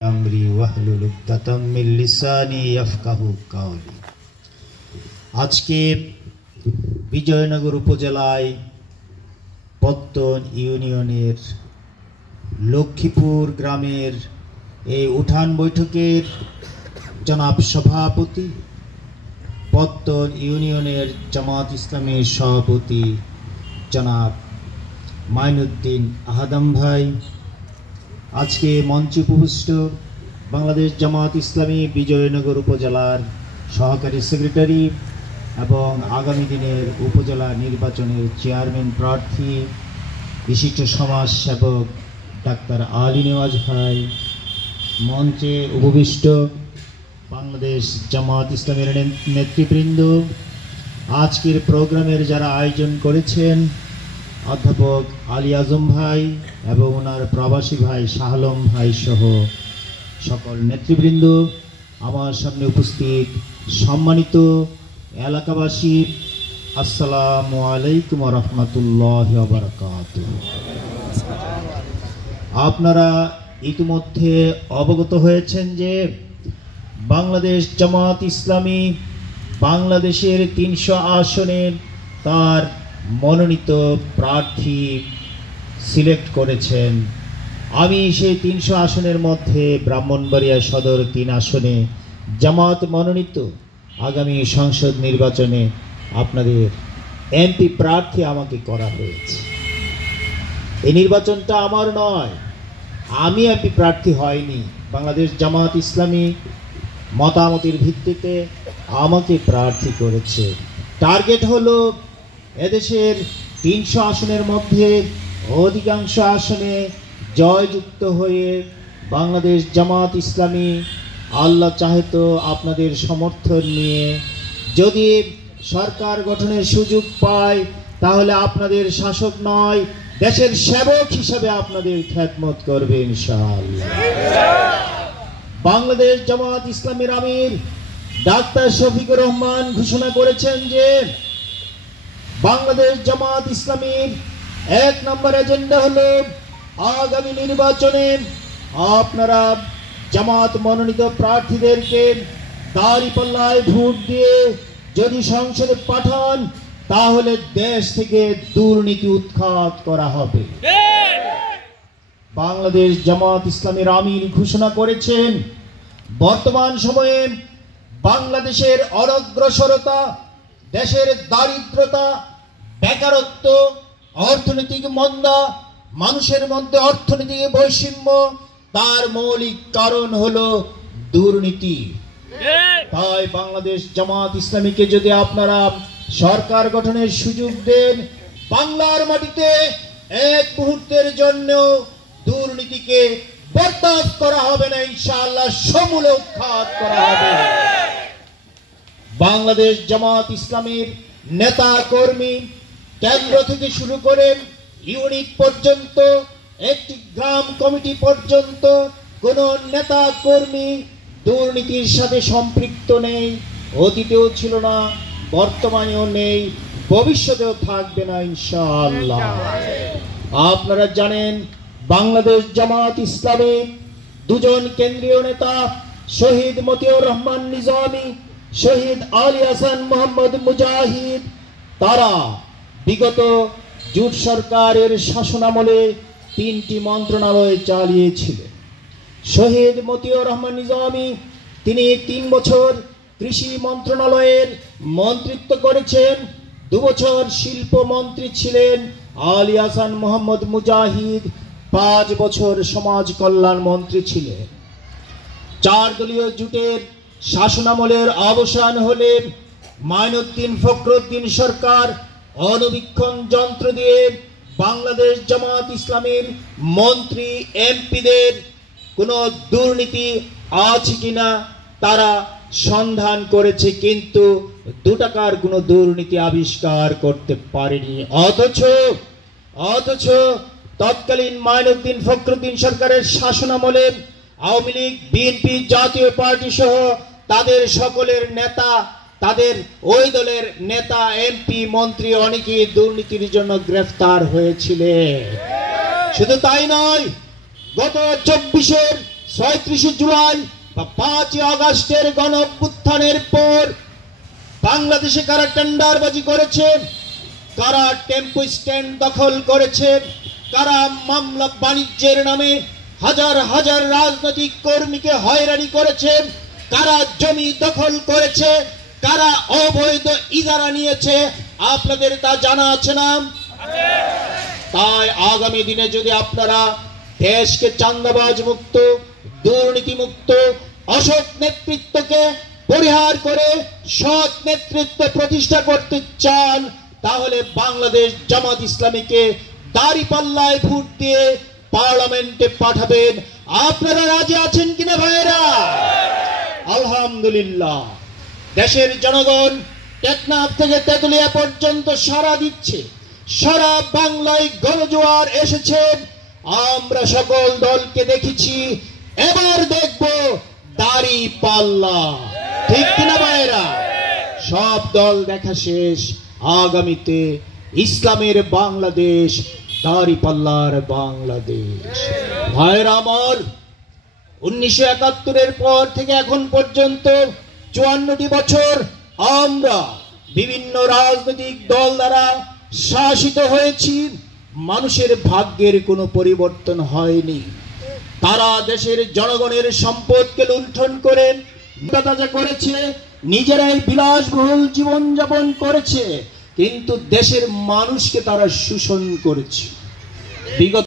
আমরি ওয়াহলুল উকদাতাম মিন লিসানি ইয়াফকাহু কাওলি। আজকে বিজয়নগর উপজেলায় পত্তন ইউনিয়নের লক্ষ্মীপুর গ্রামের এই উঠান বৈঠকের জনাব সভাপতি, পত্তন ইউনিয়নের জামাত ইসলামের সভাপতি জনাব মাইনুদ্দিন আহাদাম ভাই, আজকে মঞ্চে উপবিষ্ট বাংলাদেশ জামাত ইসলামী বিজয়নগর উপজেলার সহকারী সেক্রেটারি এবং আগামী দিনের উপজেলা নির্বাচনের চেয়ারম্যান প্রার্থী বিশিষ্ট সমাজসেবক ডাক্তার আলী নেওয়াজ ভাই, মঞ্চে উপবিষ্ট বাংলাদেশ জামাত ইসলামের নেতৃবৃন্দ, আজকের প্রোগ্রামের যারা আয়োজন করেছেন অধ্যাপক আলী আজম ভাই এবং ওনার প্রবাসী ভাই শাহ আলম ভাই সহ সকল নেতৃবৃন্দ, আমার সামনে উপস্থিত সম্মানিত এলাকাবাসী, আসসালামু আলাইকুম ওয়া রাহমাতুল্লাহি ওয়া বারাকাতুহু। আপনারা ইতিমধ্যে অবগত হয়েছেন যে বাংলাদেশ জামাত ইসলামী বাংলাদেশের ৩০০ আসনে তার মনোনীত প্রার্থী সিলেক্ট করেছেন। আমি সেই ৩০০ আসনের মধ্যে ব্রাহ্মণবাড়িয়া সদর ৩ আসনে জামাত মনোনীত আগামী সংসদ নির্বাচনে আপনাদের এমপি প্রার্থী আমাকে করা হয়েছে। এই নির্বাচনটা আমার নয়, আমি এমপি প্রার্থী হয়নি, বাংলাদেশ জামাত ইসলামী মতামতের ভিত্তিতে আমাকে প্রার্থী করেছে। টার্গেট হলো এদেশের ৩০০ আসনের মধ্যে অধিকাংশ আসনে জয়যুক্ত হয়ে বাংলাদেশ জামাত ইসলামী আল্লাহ চাহে তো আপনাদের সমর্থন নিয়ে যদি সরকার গঠনের সুযোগ পায়, তাহলে আপনাদের শাসক নয়, দেশের সেবক হিসাবে আপনাদের খেদমত করবে ইনশাআল্লাহ। বাংলাদেশ জামাত ইসলামের আমির ডাক্তার শফিকুর রহমান ঘোষণা করেছেন যে বাংলাদেশ জামাত ইসলামীর ১ নম্বর এজেন্ডা হলো আগামী নির্বাচনে আপনারা জামাত মনোনীত প্রার্থীদেরকে দাঁড়িপাল্লায় ভোট দিয়ে যদি সংসদে পাঠান, তাহলে দেশ থেকে দুর্নীতি উৎখাত করা হবে। বাংলাদেশ জামাত ইসলামের আমির ঘোষণা করেছেন বর্তমান সময়ে বাংলাদেশের অনগ্রসরতা, দেশের দারিদ্রতা, বেকারত্ব, অর্থনৈতিক মন্দা, মানুষের মধ্যে অর্থনৈতিক বৈষম্য, তার মৌলিক কারণ হলো দুর্নীতি। তাই বাংলাদেশ জামাত ইসলামীকে যদি আপনারা সরকার গঠনের সুযোগ দেন, বাংলার মাটিতে এক মুহূর্তের জন্য দুর্নীতিকে বরদাস্ত করা হবে না, ইনশাআল্লাহ সমূলে উৎখাত করা হবে। বাংলাদেশ জামাত ইসলামীর নেতা কর্মী কেন্দ্র থেকে শুরু করে ইউনিট পর্যন্ত, একটি গ্রাম কমিটি পর্যন্ত কোন নেতা কর্মী দুর্নীতির সাথে সম্পৃক্ত নেই, অতীতেও ছিল না, বর্তমানেও নেই, ভবিষ্যতেও থাকবে না ইনশাআল্লাহ। আপনারা জানেন বাংলাদেশ জামাত ইসলামী দুজন কেন্দ্রীয় নেতা শহীদ মতিউর রহমান নিজামী, শহীদ আলী হাসান মোহাম্মদ মুজাহিদ, তারা বিগত জোট সরকারের শাসনামলে ৩টি মন্ত্রণালয় চালিয়েছিলেন। শহীদ মতিউর রহমান নিজামী তিনি ৩ বছর কৃষি মন্ত্রণালয়ের মন্ত্রিত্ব করেছেন, ২ বছর শিল্প মন্ত্রী ছিলেন। আলী হাসান মোহাম্মদ মুজাহিদ ৫ বছর সমাজ কল্যাণ মন্ত্রী ছিলেন। ৪ দলীয় জোটের শাসনামলের অবসান হলে মাইনুদ্দিন ফখরুদ্দিন সরকার অনুবীক্ষণ যন্ত্র দিয়ে বাংলাদেশ জামাত ইসলামের মন্ত্রী এমপিদের কোন দুর্নীতি আছে কিনা তারা সন্ধান করেছে, কিন্তু ২ টাকার কোন দুর্নীতি আবিষ্কার করতে পারেনি। অথচ তৎকালীন মাইনুদ্দিন ফখরুদ্দিন সরকারের শাসনামলে আওয়ামী লীগ, বিএনপি, জাতীয় পার্টি সহ তাদের সকলের নেতা, তাদের ওই দলের নেতা, এমপি, মন্ত্রী অনেকেই দুর্নীতির জন্য গ্রেফতার হয়েছিলেন। শুধু তাই নয়, গত ২৪ ৩৬ জুলাই বা ৫ আগস্টের গণ অভ্যুত্থানের পর বাংলাদেশে কারা টেন্ডারবাজি করেছে, কারা টেম্পো স্ট্যান্ড দখল করেছে, কারা মামলা বাণিজ্যের নামে হাজার হাজার রাজনৈতিক কর্মীকে হয়রানি করেছে, কারা জমি দখল করেছে, কারা অবৈধ ইজারা নিয়েছে, আপনাদের তা জানা আছে না? তাই আগামী দিনে যদি আপনারা দেশকে চাঁদাবাজ মুক্ত, দুর্নীতি মুক্ত, অসৎ নেতৃত্বকে পরিহার করে সৎ নেতৃত্ব প্রতিষ্ঠা করতে চান, তাহলে বাংলাদেশ জামাত ইসলামীকে দাঁড়িপাল্লায় ভোট দিয়ে পার্লামেন্টে পাঠাবেন। আপনারা রাজি আছেন কিনা ভাইয়েরা? আলহামদুলিল্লাহ। দেশের জনগণ টেকনাফ থেকে তেতুলিয়া পর্যন্ত সাড়া দিচ্ছে, সারা বাংলায় গণজোয়ার এসেছে। আমরা সকল দলকে দেখেছি, এবার দেখব দাঁড়িপাল্লা, ঠিক কিনা ভাইয়েরা? সব দল দেখা শেষ, আগামীতে ইসলামের বাংলাদেশ, দাঁড়িপাল্লার বাংলাদেশ। ভাইয়েরা আমার, 1971-এর পর থেকে এখন পর্যন্ত 54টি বছর আমরা বিভিন্ন রাজনৈতিক দল দ্বারা শাসিত হয়েছি, মানুষের ভাগ্যের কোনো পরিবর্তন হয়নি। তারা দেশের জনগণের সম্পদকে লুণ্ঠন করে করেছে, নিজেরাই বিলাসবহুল জীবনযাপন করেছে, কিন্তু দেশের মানুষকে তারা শোষণ করেছে। বিগত